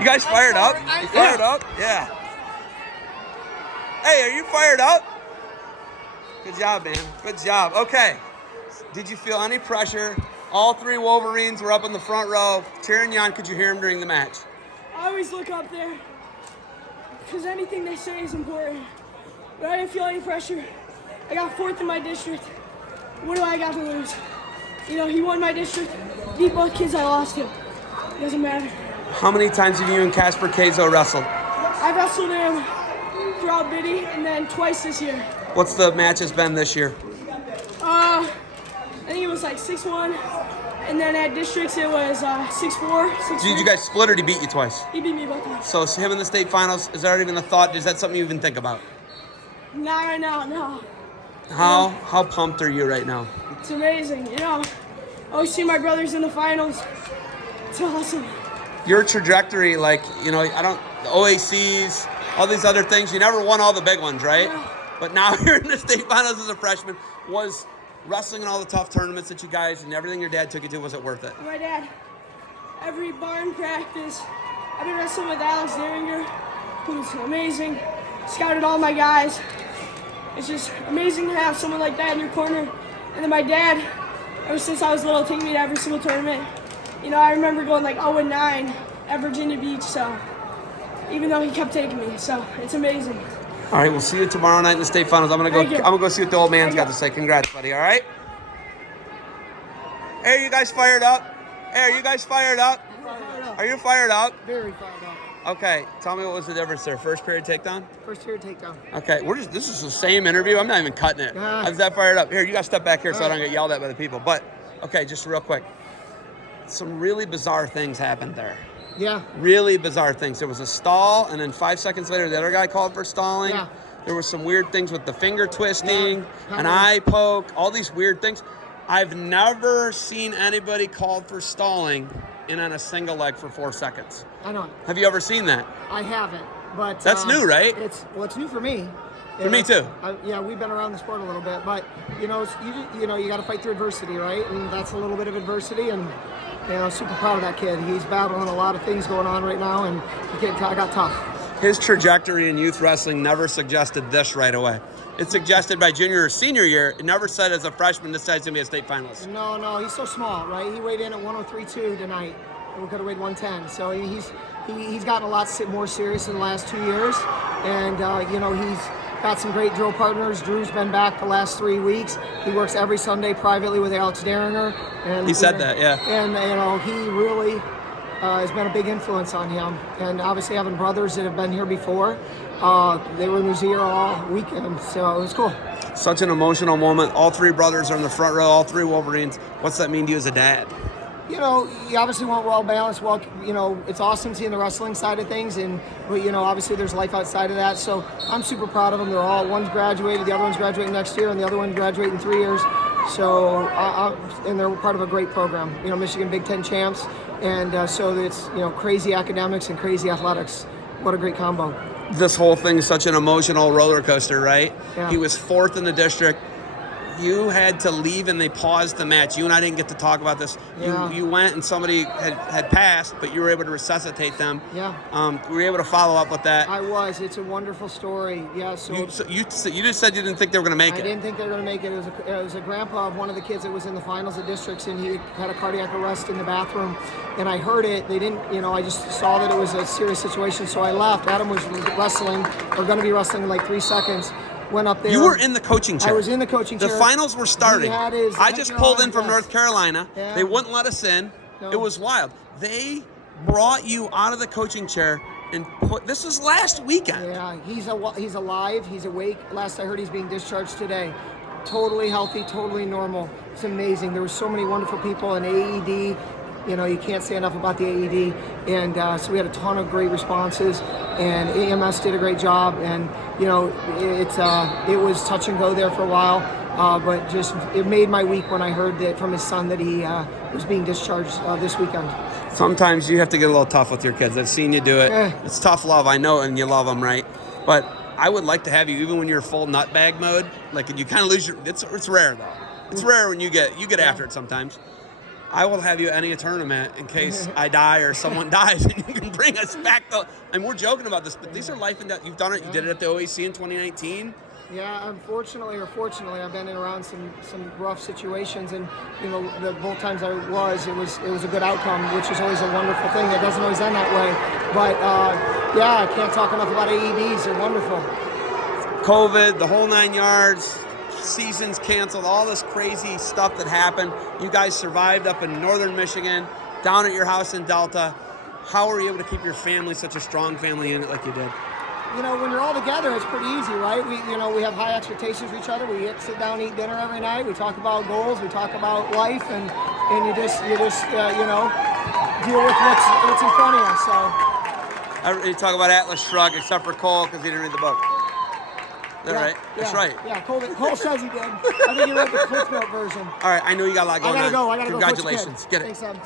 You guys fired up? You fired up? Yeah. Hey, are you fired up? Good job, man. Good job. Okay. Did you feel any pressure? All three Wolverines were up in the front row cheering you on. Could you hear them during the match? I always look up there because anything they say is important. But I didn't feel any pressure. I got fourth in my district. What do I got to lose? You know, he won my district. Beat both kids I lost to. Doesn't matter. How many times have you and Casper Kazo wrestled? I wrestled him throughout Biddy and then twice this year. What's the matches been this year? I think it was like 6-1. And then at districts it was 6-4, 6-3. Did you guys split or did he beat you twice? He beat me both times. So him in the state finals, is that even a thought? Is that something you even think about? Not right now, no. How pumped are you right now? It's amazing, you know. I always see my brothers in the finals. It's awesome. Your trajectory, like, you know, the OACs, all these other things, you never won all the big ones, right? Yeah. But now you're in the state finals as a freshman. Was wrestling in all the tough tournaments that you guys and everything your dad took you to, was it worth it? My dad, every barn practice, I've been wrestling with Alex Derringer, who's amazing. Scouted all my guys. It's just amazing to have someone like that in your corner. And then my dad, ever since I was little, taking me to every single tournament. You know, I remember going like 0-9 at Virginia Beach, so even though he kept taking me, so it's amazing. All right, we'll see you tomorrow night in the state finals. I'm gonna go see what the old man's got to say. Congrats, buddy. All right. Hey, are you guys fired up? Hey, are you guys fired up? Are you fired up? Very fired up. Okay, tell me what was the difference there. First period takedown? First period takedown. Okay, this is the same interview. I'm not even cutting it. I was that fired up. Here, you gotta step back here so I don't get yelled at by the people. But okay, just real quick. Some really bizarre things happened there. Yeah. Really bizarre things. There was a stall, and then 5 seconds later, the other guy called for stalling. Yeah. There were some weird things with the finger twisting, an eye poke, all these weird things. I've never seen anybody called for stalling in on a single leg for 4 seconds. I know. Have you ever seen that? I haven't, but That's new, right? It's new for me. For me too. Yeah, we've been around the sport a little bit, but you know, you got to fight through adversity, right? And that's a little bit of adversity, and you know, super proud of that kid. He's battling a lot of things going on right now, and the kid got tough. His trajectory in youth wrestling never suggested this right away. It suggested by junior or senior year. It never said as a freshman this guy's gonna be a state finalist. No, he's so small, right? He weighed in at 103.2 tonight. We could have weighed 110. So he's gotten a lot more serious in the last 2 years, and you know, he's got some great drill partners. Drew's been back the last 3 weeks. He works every Sunday privately with Alex Derringer. And he said that, yeah. And you know, he really has been a big influence on him. And obviously having brothers that have been here before, they were in his ear all weekend, so it was cool. Such an emotional moment. All three brothers are in the front row, all three Wolverines. What's that mean to you as a dad? You know, you obviously want well-balanced, you know, it's awesome seeing the wrestling side of things, but, you know, obviously there's life outside of that, so I'm super proud of them. They're all, one's graduated, the other one's graduating next year, and the other one's graduating in 3 years, so, and they're part of a great program, you know, Michigan Big Ten champs, and so it's, you know, crazy academics and crazy athletics. What a great combo. This whole thing is such an emotional roller coaster, right? Yeah. He was fourth in the district. You had to leave and they paused the match. You and I didn't get to talk about this. Yeah. You went and somebody had passed, but you were able to resuscitate them. Yeah. We were able to follow up with that. I was. It's a wonderful story. Yeah. So you just said you didn't think they were going to make it. I didn't think they were going to make it. It was a grandpa of one of the kids that was in the finals of districts, and he had a cardiac arrest in the bathroom. And I heard it. They didn't. You know, I just saw that it was a serious situation, so I left. Adam was wrestling, or going to be wrestling in like 3 seconds. Went up there. You were in the coaching chair. I was in the coaching chair. The finals were starting. I just pulled in from yes. North Carolina. Yeah. They wouldn't let us in. No. It was wild. They brought you out of the coaching chair and this was last weekend. Yeah, he's alive. He's awake. Last I heard, he's being discharged today. Totally healthy, totally normal. It's amazing. There were so many wonderful people in AED. You know, you can't say enough about the AED. And so we had a ton of great responses, and AMS did a great job. And, you know, it was touch and go there for a while, but just it made my week when I heard that from his son that he was being discharged this weekend. Sometimes you have to get a little tough with your kids. I've seen you do it. It's tough love, I know, and you love them, right? But I would like to have you, even when you're full nutbag mode, like, and you kind of lose your, it's rare though. It's rare when you get after it sometimes. I will have you any tournament in case I die or someone dies, and you can bring us back. And we're joking about this, but these are life and death. You've done it. You did it at the OAC in 2019. Yeah, unfortunately or fortunately, I've been in around some rough situations, and both times it was a good outcome, which is always a wonderful thing. It doesn't always end that way, but yeah, I can't talk enough about AEDs. They're wonderful. COVID, the whole 9 yards, seasons canceled, all this crazy stuff that happened. You guys survived up in northern Michigan, down at your house in Delta. How were you able to keep your family, such a strong family, in it like you did? When you're all together, it's pretty easy, right? We have high expectations for each other. We sit down, eat dinner every night. We talk about goals. We talk about life, and you just deal with what's in front of you. So You talk about Atlas Shrugged, except for Cole, because he didn't read the book. Is that right? That's right. Yeah, Cole says he did. I think he read the Cliff Note version. All right, I know you got a lot going on. I gotta go. Congratulations. Go. Get it. Thanks, Evan.